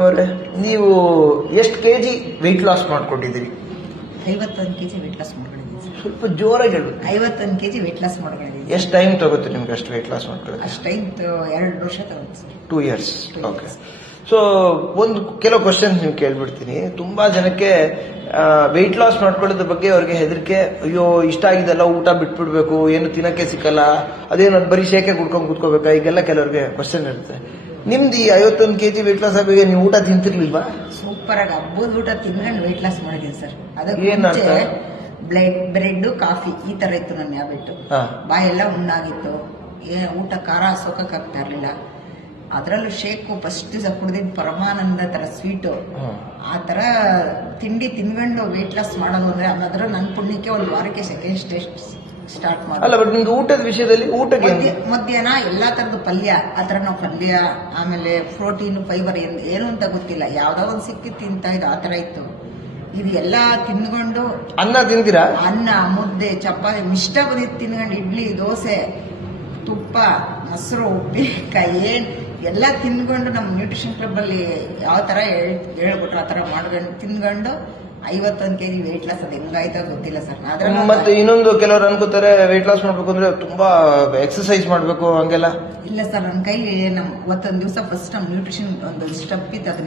ಅವರೇ, ನೀವು ಎಷ್ಟು ಕೆಜಿ ವೆಯ್ಟ್ ಲಾಸ್ ಮಾಡ್ಕೊಂಡಿದ್ದೀರಿ? 51 ಕೆಜಿ ವೆಯ್ಟ್ ಲಾಸ್ ಮಾಡ್ಕೊಂಡಿದ್ದೀನಿ ಸರ್. ಸ್ವಲ್ಪ ಜೋರಾಗಿ ಹೇಳ್ಬೇಕು. 51 ಕೆಜಿ ವೆಯ್ಟ್ ಲಾಸ್ ಮಾಡ್ಕೊಂಡಿದ್ದೀನಿ. ಎಷ್ಟು ಟೈಮ್ ತಗೋತೀರಿ ನಿಮ್ಗೆ ಅಷ್ಟು ವೆಯ್ಟ್ ಲಾಸ್ ಮಾಡ್ಕೊಳ್ಳೋಕೆ? ಅಷ್ಟು ಟೈಮ್ 2 ವರ್ಷ ತಗೋದು ಸರ್. 2 years. ಓಕೆ. ಸೊ ಒಂದು ಕೆಲವು ಕ್ವಶನ್ಸ್ ನೀವು ಕೇಳ್ಬಿಡ್ತೀನಿ. ತುಂಬಾ ಜನಕ್ಕೆ ವೆಯ್ಟ್ ಲಾಸ್ ಮಾಡ್ಕೊಳ್ಳೋದ್ರ ಬಗ್ಗೆ ಅವ್ರಿಗೆ ಹೆದರಿಕೆ. ಅಯ್ಯೋ, ಇಷ್ಟ ಆಗಿದೆಲ್ಲ, ಊಟ ಬಿಟ್ಬಿಡ್ಬೇಕು, ಏನು ತಿನ್ನಕ್ಕೆ ಸಿಕ್ಕಲ್ಲ, ಅದೇನು ಬರೀ ಶೇಕೆ ಕುಡ್ಕೊಂಡು ಕೂತ್ಕೋಬೇಕಾ, ಈಗೆಲ್ಲ ಕೆಲವ್ರಿಗೆ ಕ್ವಶನ್ ಇರುತ್ತೆ. ನಿಮ್ದು ಈ 51 ಕೆಜಿ ವೆಯ್ಟ್ ಲಾಸ್ ಆಗಿ ನೀವು ಊಟ ತಿಂತಿರ್ಲಿಲ್ವಾ? ಸೂಪರ್ ಆಗಿ ಹಬ್ಬದ ಊಟ ತಿನ್ಕೊಂಡು ವೆಯ್ಟ್ ಲಾಸ್ ಮಾಡಿದ್ದೀನಿ ಸರ್. ಏನ್ ಅದಕ್ಕೆ ಅರ್ಥ? ಬ್ರೆಡ್ ಕಾಫಿ ಈ ತರ ಇತ್ತು ನನ್ನ ಹ್ಯಾಬಿಟ್. ಬಾಯೆಲ್ಲ ಉಣ್ಣಾಗಿತ್ತು, ಊಟ ಖಾರ ಸೋಕಕ್ಕಾಗ್ತಾ ಇರ್ಲಿಲ್ಲ. ಅದ್ರಲ್ಲೂ ಶೇಕು ಫಸ್ಟ್ ದಿವಸ ಕುಡ್ದಿದ್ ಪರಮಾನಂದ ತರ ಸ್ವೀಟು, ಆ ತರ ತಿಂಡಿ ತಿನ್ಕೊಂಡು ವೆಯ್ಟ್ ಲಾಸ್ ಮಾಡೋದು ಅಂದ್ರೆ ಅದ್ರ ನನ್ನ ಪುಣ್ಯಕ್ಕೆ ಒಂದು ವಾರಕ್ಕೆ ಸೆಕೆಂಡ್ ಸ್ಟೇಜ್ ಸ್ಟಾರ್ಟ್ ಮಾಡಿ. ಅಲ್ಲ, ಬಟ್ ನಿಮ್ದು ಊಟದ ವಿಷಯದಲ್ಲಿ ಊಟಕ್ಕೆ ಮಧ್ಯಾಹ್ನ ಎಲ್ಲಾ ತರದ ಪಲ್ಯ, ಆತರ ನಾವು ಪಲ್ಯ, ಆಮೇಲೆ ಪ್ರೋಟೀನ್ ಫೈಬರ್ ಏನು ಅಂತ ಗೊತ್ತಿಲ್ಲ, ಯಾವ್ದೋ ಒಂದ್ ಸಿಕ್ಕಿ ತಿಂತಾ ಇದ್ದು, ಆತರ ಇತ್ತು. ಇದು ಎಲ್ಲಾ ತಿನ್ಕೊಂಡು ಅನ್ನ ತಿಂತೀರಾ? ಅನ್ನ, ಮುದ್ದೆ, ಚಪಾತಿ, ಮಿಷ್ಟ ಬಂದಿದ್ದು ತಿನ್ಕೊಂಡು, ಇಡ್ಲಿ, ದೋಸೆ, ತುಪ್ಪ, ಮೊಸರು, ಉಪ್ಪಿನಕಾಯಿ ಎಲ್ಲ ತಿನ್ಕೊಂಡು ನಮ್ಮ ನ್ಯೂಟ್ರಿಷನ್ ಕ್ಲಬ್ ಅಲ್ಲಿ ಯಾವ ತರ ಹೇಳ್ಬಿಟ್ರು ಆ ತರ ಮಾಡ್ಕೊಂಡು ತಿನ್ಕೊಂಡು 51 ಕೆಜಿ ವೆಯ್ಟ್ ಲಾಸ್. ಅದು ಹೆಂಗಾಯ್ತೋ ಗೊತ್ತಿಲ್ಲ ಸರ್. ಮತ್ತೆ ಇನ್ನೊಂದು ಕೆಲವರು ಅನ್ಕೋತಾರೆ ವೆಯ್ಟ್ ಲಾಸ್ ಮಾಡ್ಬೇಕು ಅಂದ್ರೆ ತುಂಬಾ ಎಕ್ಸರ್ಸೈಸ್ ಮಾಡ್ಬೇಕು, ಹಂಗೆಲ್ಲ ಇಲ್ಲ ಸರ್. ನನ್ನ ಕೈಲಿ ಅವತ್ತೊಂದ್ ದಿವಸ ಫಸ್ಟ್ ನಮ್ ನ್ಯೂಟ್ರಿಷನ್ ಒಂದು ಸ್ಟೆಪ್ ಇತ್ತು, ಅದನ್ನ